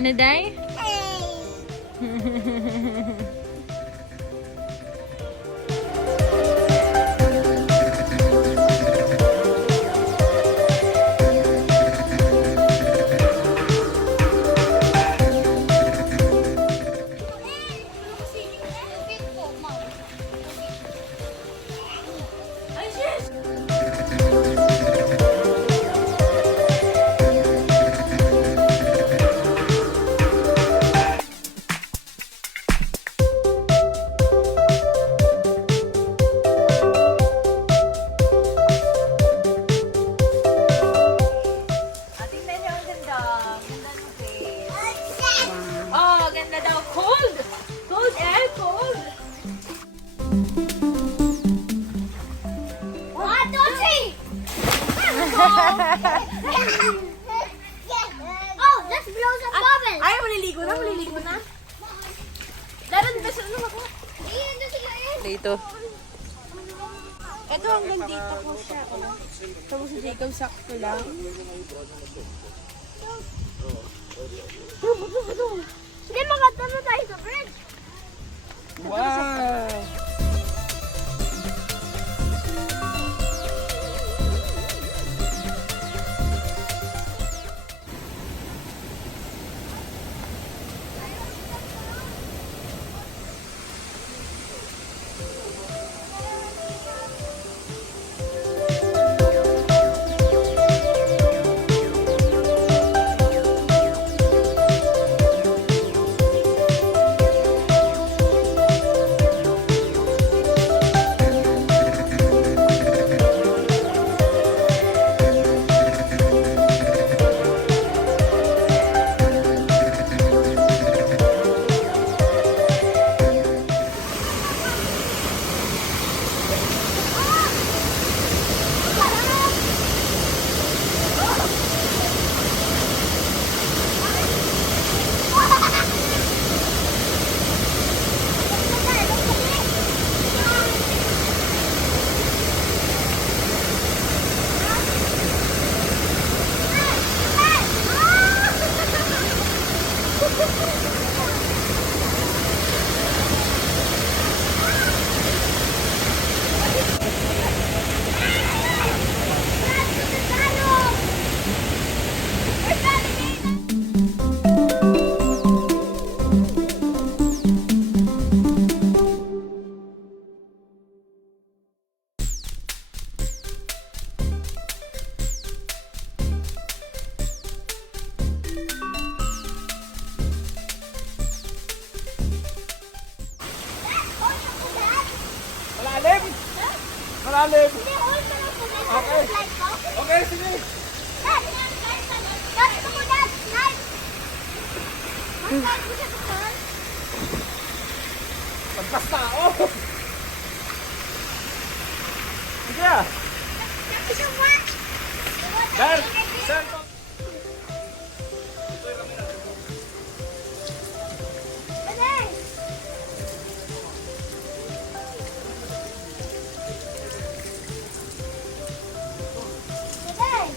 Ano, Day? Oh, let's blow some bubbles. Ay, maliligo na. Daran, beso na ako. Iyan na sila eh. Dito. Ito hanggang dito po siya. Tapos si Jacob sakto lang. Hindi, makatano tayo sa bridge. Wow! Malalim! Hindi, hold mo lang po. Okay. Okay, sige! Dad! Dad, ito mo, Dad! Dad! Mag-dad mo siya ito, Dad. Pagpas tao! Sige ah! Ito mo! Sir! Sir! Dad! Dad!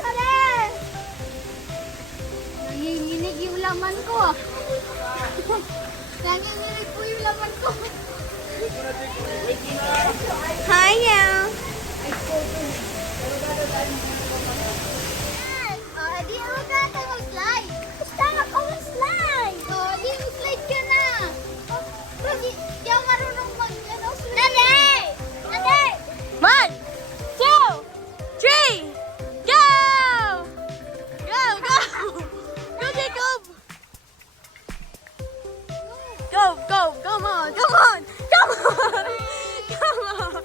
Dad! Nanginginig yung laman ko. Nanginginig po yung laman ko. Hiya! Di ako gata mag-slide. Basta ako mag-slide. Di mag-slide ka na. Di ako marunong mag-slide. Dade! Dade! 1, 2, 3, go! Go, go! Go, Jacob! Go, go, come on, come on! Come on! Come on!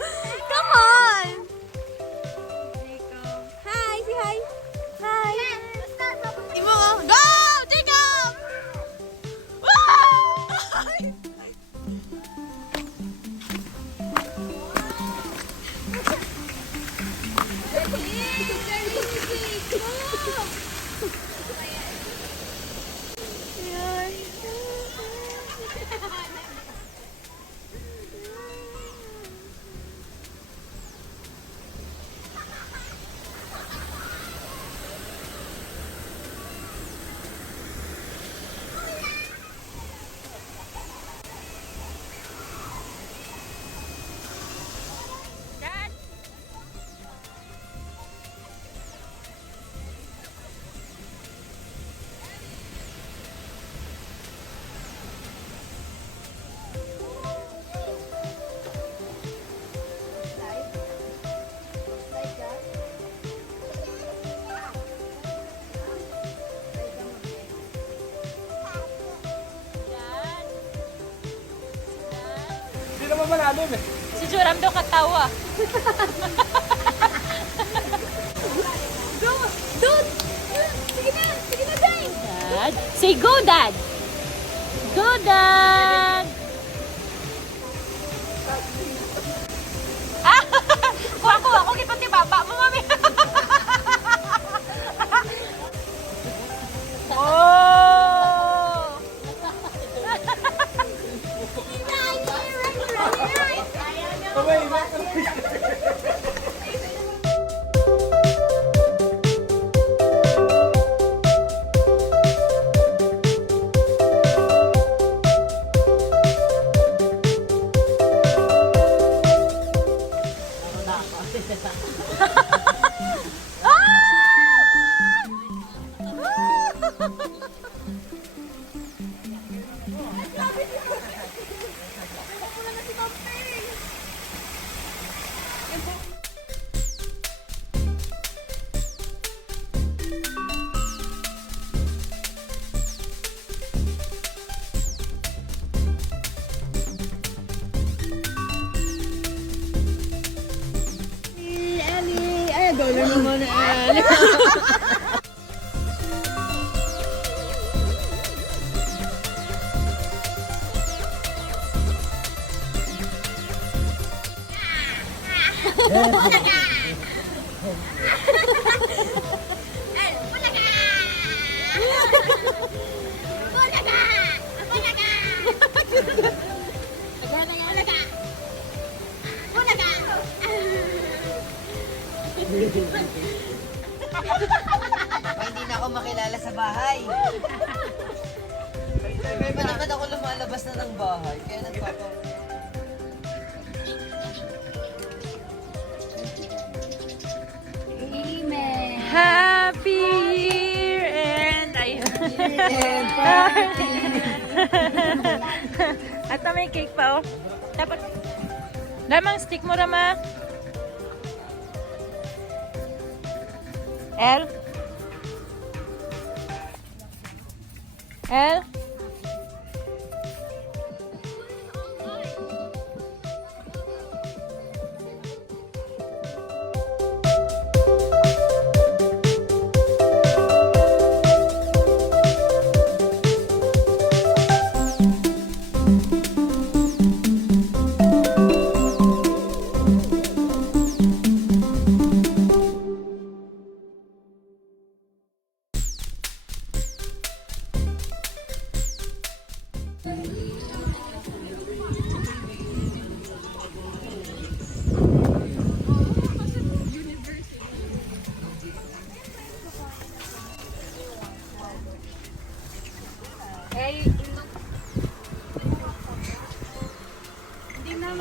naman malalim eh. Si Joram daw katawa. Dude! Sige na, Day! Dad. Say go, Dad. Go, Dad. Ah! Kuha ko. Kipati baba mo, mami. Oh! Kamay, Hindi na ako makilala sa bahay. Kaya pa naman ako lumalabas na ng bahay. Kaya nagpapa... Amen. Happy year and ayun. At may cake pa, oh. Dapat, damang stick mo, Rama. El? El?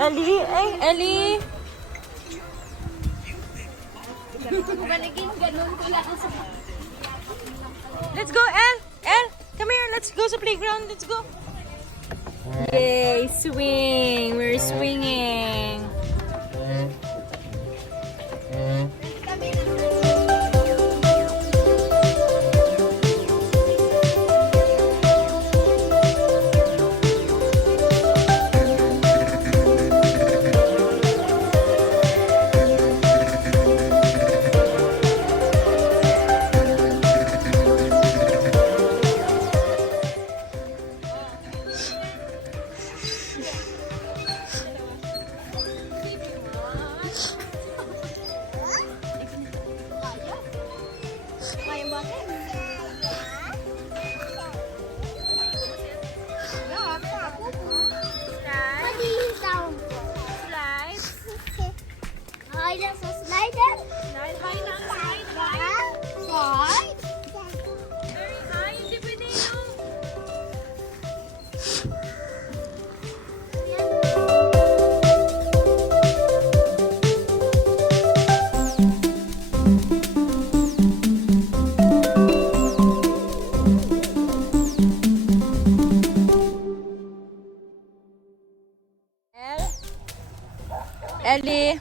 Ellie, ay, Ellie. Let's go, El. El, come here. Let's go to playground. Let's go. Yay, swing. We're swinging. Ellie.